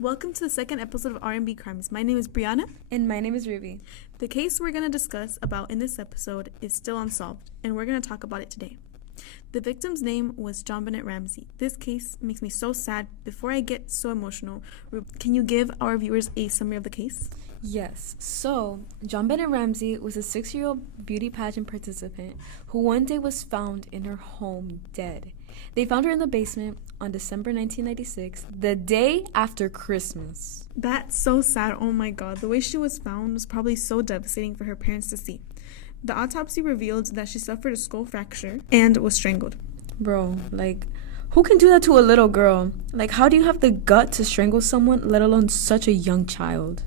Welcome to the second episode of R&B Crimes. My name is Brianna. And my name is Ruby. The case we're going to discuss about in this episode is still unsolved, and we're going to talk about it today. The victim's name was JonBenet Ramsey. This case makes me so sad. Before I get so emotional, can you give our viewers a summary of the case? Yes. So, JonBenet Ramsey was a 6-year-old beauty pageant participant who one day was found in her home dead. They found her in the basement on December 1996, the day after Christmas. That's so sad. Oh my god. The way she was found was probably so devastating for her parents to see. The autopsy revealed that she suffered a skull fracture and was strangled. Bro, who can do that to a little girl? How do you have the gut to strangle someone, let alone such a young child?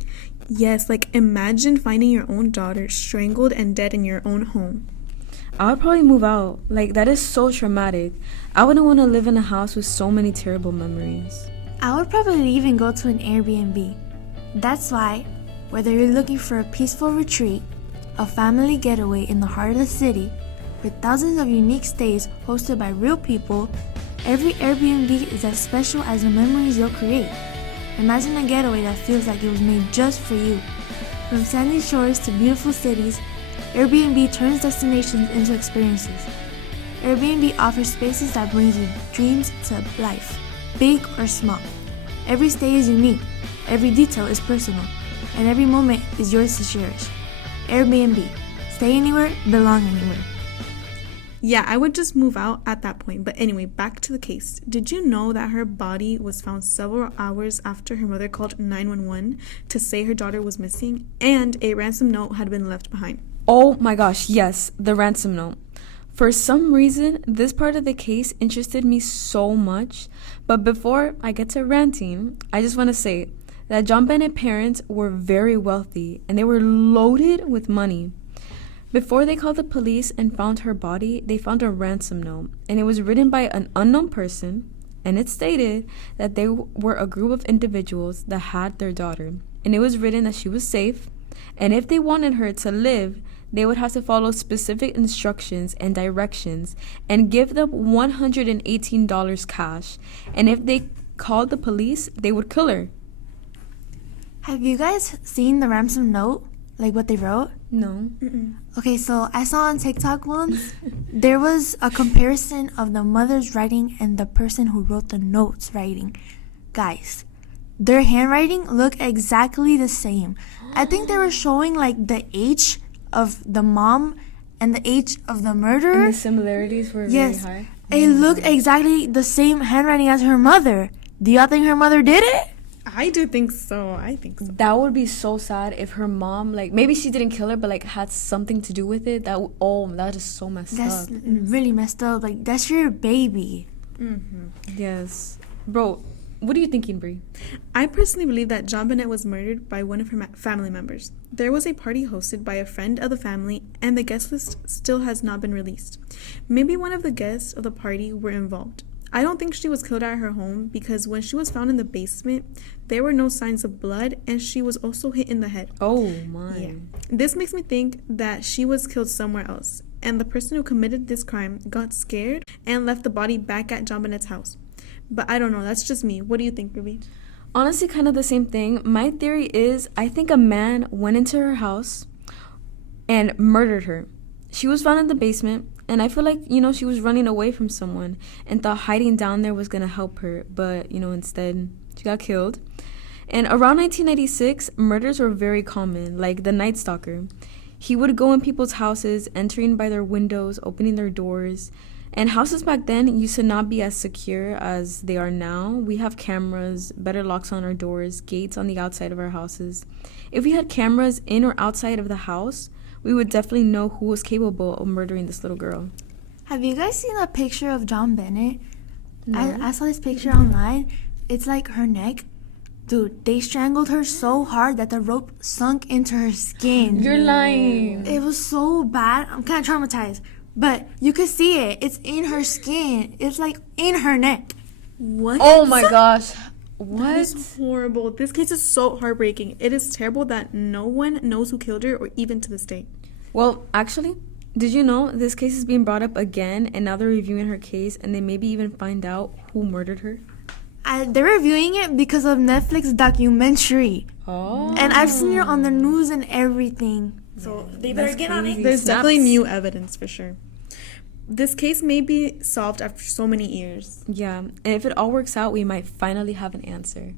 Yes, imagine finding your own daughter strangled and dead in your own home. I would probably move out. That is so traumatic. I wouldn't want to live in a house with so many terrible memories. I would probably even go to an Airbnb. That's why, whether you're looking for a peaceful retreat, a family getaway in the heart of the city, with thousands of unique stays hosted by real people, every Airbnb is as special as the memories you'll create. Imagine a getaway that feels like it was made just for you. From sandy shores to beautiful cities, Airbnb turns destinations into experiences. Airbnb offers spaces that brings your dreams to life, big or small. Every stay is unique, every detail is personal, and every moment is yours to cherish. Airbnb. Stay anywhere, belong anywhere. Yeah, I would just move out at that point. But anyway, back to the case. Did you know that her body was found several hours after her mother called 911 to say her daughter was missing and a ransom note had been left behind? Oh my gosh, yes, the ransom note. For some reason, this part of the case interested me so much. But before I get to ranting, I just want to say that JonBenet's parents were very wealthy and they were loaded with money. Before they called the police and found her body, they found a ransom note, and it was written by an unknown person, and it stated that they were a group of individuals that had their daughter, and it was written that she was safe, and if they wanted her to live, they would have to follow specific instructions and directions and give them $118 cash, and if they called the police, they would kill her. Have you guys seen the ransom note? What they wrote? No. Mm-mm. Okay, so I saw on TikTok once, there was a comparison of the mother's writing and the person who wrote the note's writing. Guys, their handwriting looked exactly the same. I think they were showing the age of the mom and the age of the murderer. And the similarities were yes, very high. It looked exactly the same handwriting as her mother. Do y'all think her mother did it? I do think so. I think so. That would be so sad if her mom, maybe she didn't kill her, but had something to do with it. That is so messed That's up. really messed up. That's your baby. Mm-hmm. Yes. Bro, what are you thinking, Brie? I personally believe that JonBenet was murdered by one of her family members. There was a party hosted by a friend of the family, and the guest list still has not been released. Maybe one of the guests of the party were involved. I don't think she was killed at her home because when she was found in the basement, there were no signs of blood, and she was also hit in the head. Oh, my. Yeah. This makes me think that she was killed somewhere else, and the person who committed this crime got scared and left the body back at JonBenet's house. But I don't know. That's just me. What do you think, Ruby? Honestly, kind of the same thing. My theory is I think a man went into her house and murdered her. She was found in the basement, and I feel she was running away from someone and thought hiding down there was going to help her. But, instead, she got killed. And around 1996, murders were very common, like the Night Stalker. He would go in people's houses, entering by their windows, opening their doors. And houses back then used to not be as secure as they are now. We have cameras, better locks on our doors, gates on the outside of our houses. If we had cameras in or outside of the house, we would definitely know who was capable of murdering this little girl. Have you guys seen a picture of JonBenet? No. I saw this picture online. It's her neck. Dude, they strangled her so hard that the rope sunk into her skin. You're lying. It was so bad. I'm kind of traumatized. But you could see it. It's in her skin. It's in her neck. What? Oh my gosh. What? That is horrible. This case is so heartbreaking. It is terrible that no one knows who killed her, or even to this day. Well, actually, did you know this case is being brought up again, and now they're reviewing her case, and they maybe even find out who murdered her? They're reviewing it because of Netflix documentary. Oh. And I've seen it on the news and everything. So they better get on it. There's Snaps. definitely new evidence for sure. This case may be solved after so many years. Yeah, and if it all works out, we might finally have an answer.